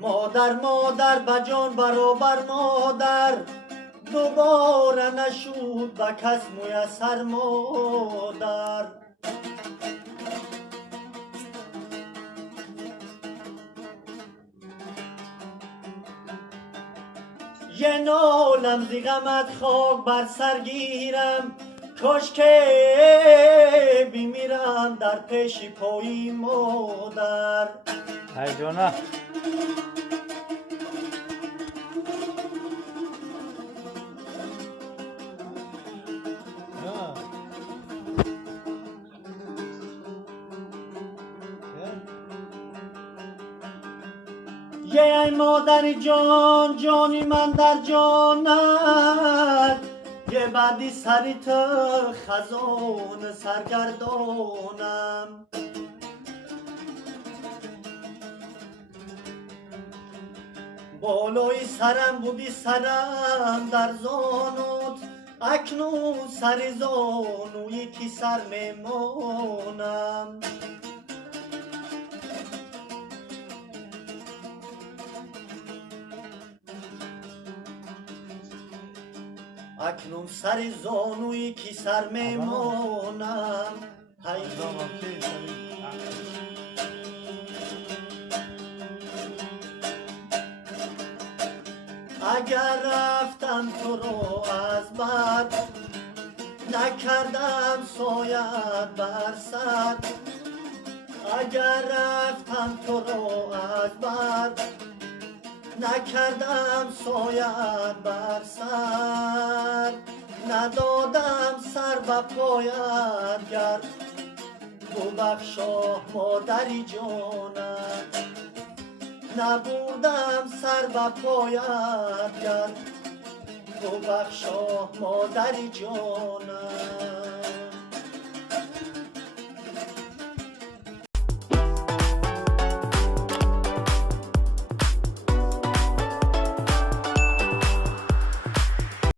مادر مادر بجان برابر مادر، دوباره نشود به کس میسر مادر. یه نالم زی غمت خاک بر سر گیرم، کاش که بمیرم در پیش پای مادر. ای جانه یه ای مادر جان، جانی من در جانت، یه بعدی سری تو خزان سرگردانم. بالای سرم بودی سرم در زانوت، اکنون سر زانوی کی سر میمانم. اکنون سر زانوی کی سر میمانم. هی اگر رفتم تو رو از بر، نکردم سایت بر سر. اگر رفتم تو رو از بر، نکردم سایت بر سر. ندادم سر به پایت گر ببخشا مادری جانم. نبودم سر به پایت گر ببخشا مادری جانم.